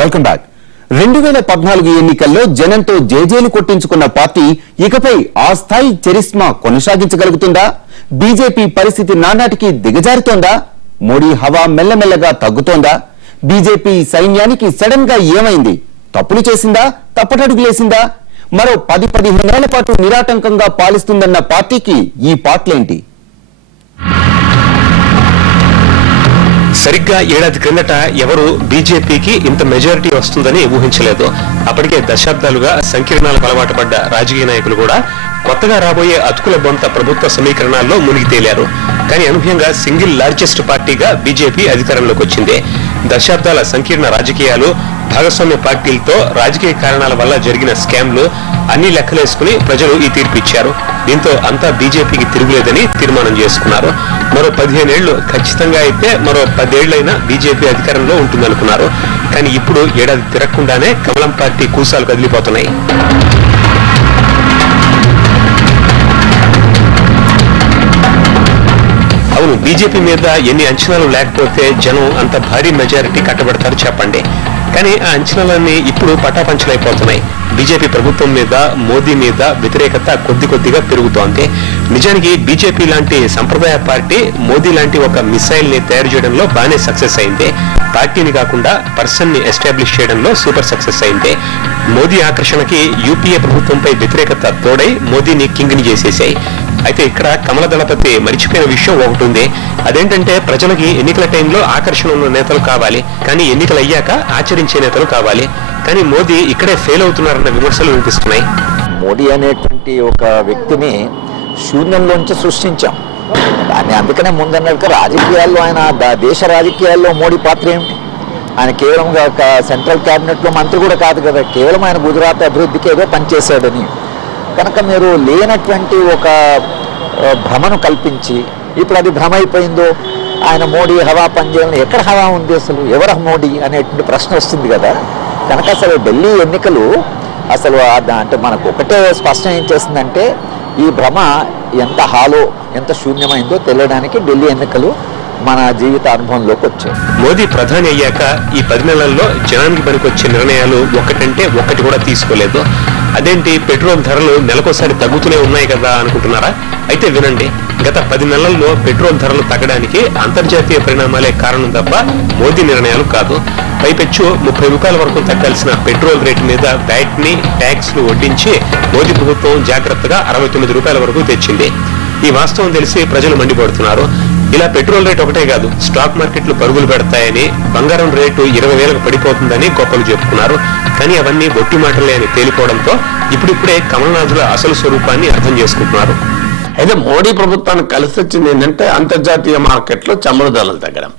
Welcome back. 2014 ఎన్నికల్లో జనంతో జేజేలు కొట్టించుకున్న పార్టీ ఇకపై ఆ స్థాయి చరిస్మా కొనసాగించగలుగుతుందా? బీజేపీ పరిస్థితి నానాటికి దిగజారుతోందా? మోడీ హవా మెల్లమెల్లగా తగ్గుతోందా? బీజేపీ సైన్యానికి సడన్ గా ఏమైంది? తప్పులు చేసిందా? తప్పటడుగులేసిందా? మరో 10-15 ఏళ్ల పాటు నిరాటంకంగా పాలిస్తుందన్న పార్టీకి ఈ పాటలేంటి? సరిగ్గా ఏడాది క్రిందట ఎవరు బీజేపీకి ఇంత మెజారిటీ వస్తుందని ఊహించలేదు. అప్పటికే దశాబ్దాలుగా సంకీర్ణాలకు అలవాటు పడ్డ రాజకీయ నాయకులు కూడా కొత్తగా రాబోయే అతుకుల బొంత ప్రభుత్వ సమీకరణాల్లో మునిగి తేలారు. కానీ అనూహ్యంగా సింగిల్ లార్జెస్ట్ పార్టీగా బీజేపీ అధికారంలోకి వచ్చింది. దశాబ్దాల సంకీర్ణ రాజకీయాలు, భాగస్వామ్య పార్టీలతో రాజకీయ కారణాల వల్ల జరిగిన స్కామ్లు అన్ని లెక్కలేసుకుని ప్రజలు ఈ తీర్పు ఇచ్చారు. దీంతో అంతా బీజేపీకి తిరుగులేదని తీర్మానం చేసుకున్నారు. మరో 15 ఏళ్లు ఖచ్చితంగా అయితే మరో 10 ఏళ్లైనా బీజేపీ అధికారంలో ఉంటుందనుకున్నారు. కానీ ఇప్పుడు ఏడాది తిరగకుండానే కమలం పార్టీ కూసాలు కదిలిపోతున్నాయి. అవును, బీజేపీ మీద ఎన్ని అంచనాలు లేకపోతే జనం అంత భారీ మెజారిటీ కట్టబెడతారు చెప్పండి. కానీ ఆ అంచనాలన్నీ ఇప్పుడు పటాపంచలైపోతున్నాయి. బీజేపీ ప్రభుత్వం మీద, మోదీ మీద వ్యతిరేకత కొద్దిగా పెరుగుతోంది. నిజానికి బీజేపీ లాంటి సంప్రదాయ పార్టీ మోదీ లాంటి ఒక మిసైల్ ని తయారు చేయడంలో బాగానే సక్సెస్ అయింది. పార్టీని కాకుండా పర్సన్ ని ఎస్టాబ్లిష్ చేయడంలో సూపర్ సక్సెస్ అయింది. మోదీ ఆకర్షణకి యూపీఏ ప్రభుత్వంపై వ్యతిరేకత తోడై మోదీని కింగ్ ని చేసేసాయి. అయితే ఇక్కడ కమల దళపతి మరిచిపోయిన విషయం ఒకటి ఉంది. అదేంటంటే ప్రజలకి ఎన్నికల టైంలో ఆకర్షణ ఉన్న నేతలు కావాలి, కానీ ఎన్నికలు అయ్యాక ఆచరించే నేతలు కావాలి. కానీ మోదీ ఇక్కడే ఫెయిల్ అవుతున్నారన్న విమర్శలు వినిపిస్తున్నాయి. మోడీ అనేటువంటి ఒక వ్యక్తిని శూన్యంలోంచి సృష్టించాం. దాన్ని అందుకనే ముందన్నట్టు రాజకీయాల్లో ఆయన దేశ రాజకీయాల్లో మోడీ పాత్ర ఏమిటి? ఆయన కేవలం సెంట్రల్ క్యాబినెట్లో మంత్రి కూడా కాదు కదా, కేవలం ఆయన గుజరాత్ అభివృద్ధికి ఏదో పనిచేశాడని. కనుక మీరు లేనటువంటి ఒక భ్రమను కల్పించి ఇప్పుడు అది భ్రమ అయిపోయిందో, ఆయన మోడీ హవా పనిచేయాలని ఎక్కడ హవా ఉంది, అసలు ఎవరు మోడీ అనేటువంటి ప్రశ్న వస్తుంది కదా. కనుక అసలు ఢిల్లీ ఎన్నికలు అసలు అంటే మనకు ఒకటే స్పష్టం ఏం చేస్తుందంటే ఈ భ్రమ ఎంత హాలో ఎంత శూన్యమైందో తెలియడానికి ఢిల్లీ ఎన్నికలు మన జీవిత అనుభవంలోకి వచ్చాయి. మోదీ ప్రధాని అయ్యాక ఈ 10 నెలల్లో జనానికి పనికొచ్చే నిర్ణయాలు ఒకటంటే ఒకటి కూడా తీసుకోలేదు. అదేంటి, పెట్రోల్ ధరలు నెలకోసారి తగ్గుతూనే ఉన్నాయి కదా అనుకుంటున్నారా? అయితే వినండి, గత 10 నెలల్లో పెట్రోల్ ధరలు తగ్గడానికి అంతర్జాతీయ పరిణామాలే కారణం తప్ప మోదీ నిర్ణయాలు కాదు. పైపెచ్చు 30 రూపాయల వరకు తగ్గాల్సిన పెట్రోల్ రేటు మీద వ్యాట్ ని ట్యాక్స్లు వడ్డించి మోదీ ప్రభుత్వం జాగ్రత్తగా 69 రూపాయల వరకు తెచ్చింది. ఈ వాస్తవం తెలిసి ప్రజలు మండిపడుతున్నారు. ఇలా పెట్రోల్ రేటు ఒకటే కాదు, స్టాక్ మార్కెట్లు పరుగులు పెడతాయని, బంగారం రేటు 20,000కు పడిపోతుందని గొప్పలు చెప్పుకున్నారు. కానీ అవన్నీ బొట్టి మాటలే అని తేలిపోవడంతో ఇప్పుడిప్పుడే కమల్నాథుల అసలు స్వరూపాన్ని అర్థం చేసుకుంటున్నారు. అయితే మోడీ ప్రభుత్వానికి కలిసి వచ్చింది ఏంటంటే అంతర్జాతీయ మార్కెట్లో చమురు ధరలు తగ్గడం,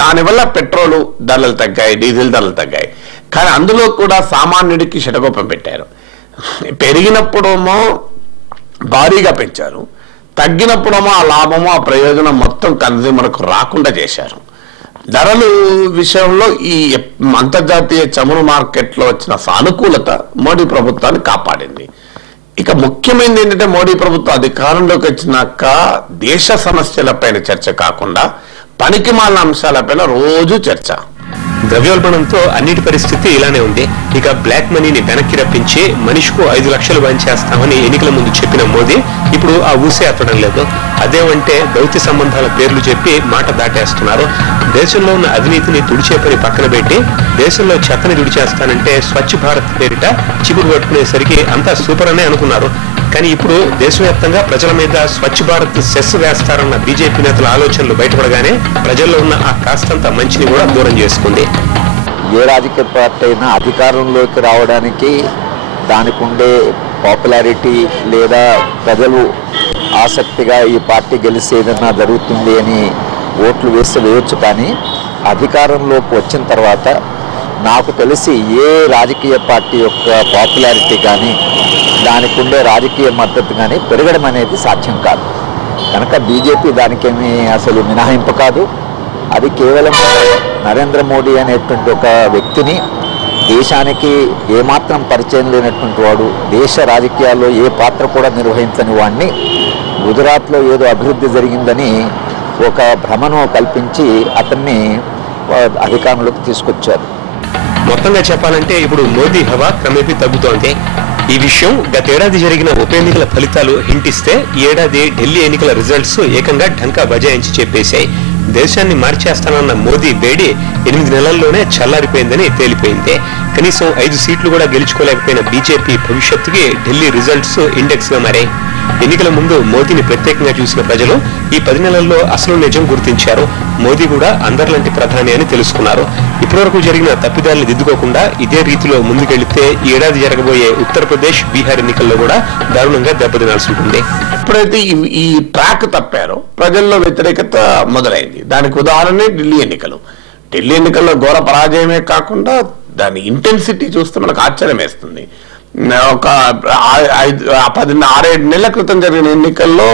దానివల్ల పెట్రోల్ ధరలు తగ్గాయి, డీజిల్ ధరలు తగ్గాయి. కానీ అందులో కూడా సామాన్యుడికి శటకోపం పెట్టారు. పెరిగినప్పుడేమో భారీగా పెంచారు, తగ్గినప్పుడేమో ఆ లాభమో ఆ ప్రయోజనం మొత్తం కన్జ్యూమర్కు రాకుండా చేశారు. ధరలు విషయంలో ఈ అంతర్జాతీయ చమురు మార్కెట్లో వచ్చిన సానుకూలత మోడీ ప్రభుత్వాన్ని కాపాడింది. ఇక ముఖ్యమైనది ఏంటంటే మోడీ ప్రభుత్వం అధికారంలోకి వచ్చినాక దేశ సమస్యలపైన చర్చ కాకుండా పనికిమాలిన అంశాలపైన రోజు చర్చ. ద్రవ్యోల్బణంతో అన్నిటి పరిస్థితి ఇలానే ఉంది. ఇక బ్లాక్ మనీని వెనక్కి రప్పించి మనిషికు 5 లక్షలు వంచేస్తామని ఎన్నికల ముందు చెప్పిన మోదీ ఇప్పుడు ఆ ఊసే ఎత్తడం లేదు. అదేమంటే దౌత్య సంబంధాల పేర్లు చెప్పి మాట దాటేస్తున్నారు. దేశంలో ఉన్న అవినీతిని తుడిచే పని పక్కన పెట్టి దేశంలో చెత్తని తుడిచేస్తానంటే స్వచ్ఛ భారత్ పేరిట చిగురు పట్టుకునేసరికి అంతా సూపర్ అనే అనుకున్నారు. కానీ ఇప్పుడు దేశవ్యాప్తంగా ప్రజల మీద స్వచ్ఛ భారత్ సెస్ వేస్తారన్న బీజేపీ నేతల ఆలోచనలు బయటపడగానే ప్రజల్లో ఉన్న ఆ కాస్తంత మంచిని కూడా దూరం చేసుకుంది. ఏ రాజకీయ పార్టీ అయినా అధికారంలోకి రావడానికి దానికి ఉండే పాపులారిటీ లేదా ప్రజలు ఆసక్తిగా ఈ పార్టీ గెలిచి ఏదన్నా జరుగుతుంది అని ఓట్లు వేయొచ్చు. కానీ అధికారంలోకి వచ్చిన తర్వాత నాకు తెలిసి ఏ రాజకీయ పార్టీ యొక్క పాపులారిటీ కానీ దానికి ఉండే రాజకీయ మద్దతు కానీ పెరగడం అనేది సాధ్యం కాదు. కనుక బీజేపీ దానికేమీ అసలు మినహాయింపు కాదు. అది కేవలం నరేంద్ర మోడీ అనేటువంటి ఒక వ్యక్తిని, దేశానికి ఏమాత్రం పరిచయం లేనటువంటి వాడు, దేశ రాజకీయాల్లో ఏ పాత్ర కూడా నిర్వహించని వాడిని గుజరాత్లో ఏదో అభివృద్ధి జరిగిందని ఒక భ్రమను కల్పించి అతన్ని అధికారంలోకి తీసుకొచ్చారు. మొత్తంగా చెప్పాలంటే ఇప్పుడు మోదీ హవా క్రమేపీ తగ్గుతోంది. ఈ విషయం గతేడాది జరిగిన ఉప ఎన్నికల ఫలితాలు హింటిస్తే ఈ ఏడాది ఢిల్లీ ఎన్నికల రిజల్ట్స్ ఏకంగా ఢంకా బజాయించి చెప్పేశాయి. దేశాన్ని మార్చేస్తానన్న మోదీ వేడి 8 నెలల్లోనే చల్లారిపోయిందని తేలిపోయింది. కనీసం 5 సీట్లు కూడా గెలుచుకోలేకపోయిన బీజేపీ భవిష్యత్తుకి ఢిల్లీ రిజల్ట్స్ ఇండెక్స్ గా మారాయి. ఎన్నికల ముందు మోదీని ప్రత్యేకంగా చూసిన ప్రజలు ఈ 10 నెలల్లో అసలు నిజం గుర్తించారు. మోదీ కూడా అందరిలాంటి ప్రధాని అని తెలుసుకున్నారు. ఇప్పటివరకు జరిగిన తప్పిదాలను దిద్దుకోకుండా ఇదే రీతిలో ముందుకెళ్తే ఈ ఏడాది జరగబోయే ఉత్తరప్రదేశ్, బీహార్ ఎన్నికల్లో కూడా దారుణంగా దెబ్బతినాల్సి ఉంటుంది. ఎప్పుడైతే ఈ ట్రాక్ తప్పారో ప్రజల్లో వ్యతిరేకత మొదలైంది. దానికి ఉదాహరణ ఢిల్లీ ఎన్నికలు. ఢిల్లీ ఎన్నికల్లో ఘోర పరాజయమే కాకుండా దాని ఇంటెన్సిటీ చూస్తే మనకు ఆశ్చర్యం వేస్తుంది. ఒక 6-7 నెలల క్రితం జరిగిన ఎన్నికల్లో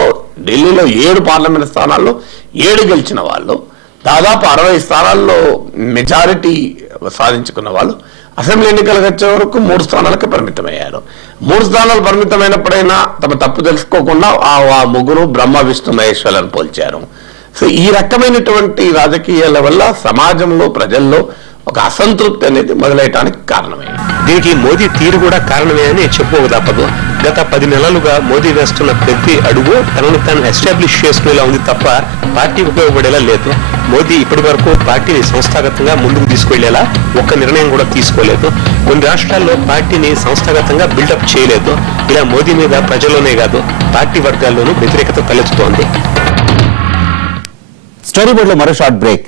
ఢిల్లీలో 7 పార్లమెంట్ స్థానాల్లో 7 గెలిచిన వాళ్ళు, దాదాపు 60 స్థానాల్లో మెజారిటీ సాధించుకున్న వాళ్ళు అసెంబ్లీ ఎన్నికలకు వచ్చే వరకు 3 స్థానాలకే పరిమితమయ్యారు. 3 స్థానాలు పరిమితమైనప్పుడైనా తమ తప్పు తెలుసుకోకుండా ఆ ముగ్గురు బ్రహ్మ, విష్ణు, మహేశ్వరులను పోల్చారు. సో ఈ రకమైనటువంటి రాజకీయాల వల్ల సమాజంలో, ప్రజల్లో ఒక అసంతృప్తి అనేది మొదలయ్యటానికి కారణమైంది. దీనికి మోదీ తీరు కూడా కారణమే అని చెప్పుకోక తప్పదు. గత 10 నెలలుగా మోదీ వేస్తున్న ప్రతి అడుగు తనను తాను ఎస్టాబ్లిష్ చేసుకునేలా ఉంది తప్ప పార్టీకి ఉపయోగపడేలా లేదు. మోదీ ఇప్పటి వరకు పార్టీని సంస్థాగతంగా ముందుకు తీసుకెళ్లేలా ఒక్క నిర్ణయం కూడా తీసుకోలేదు. కొన్ని రాష్ట్రాల్లో పార్టీని సంస్థాగతంగా బిల్డప్ చేయలేదు. ఇలా మోదీ మీద ప్రజల్లోనే కాదు పార్టీ వర్గాల్లోనూ వ్యతిరేకత తలెత్తుతోంది. స్టోరీ బోర్డులో మరో షార్ట్ బ్రేక్.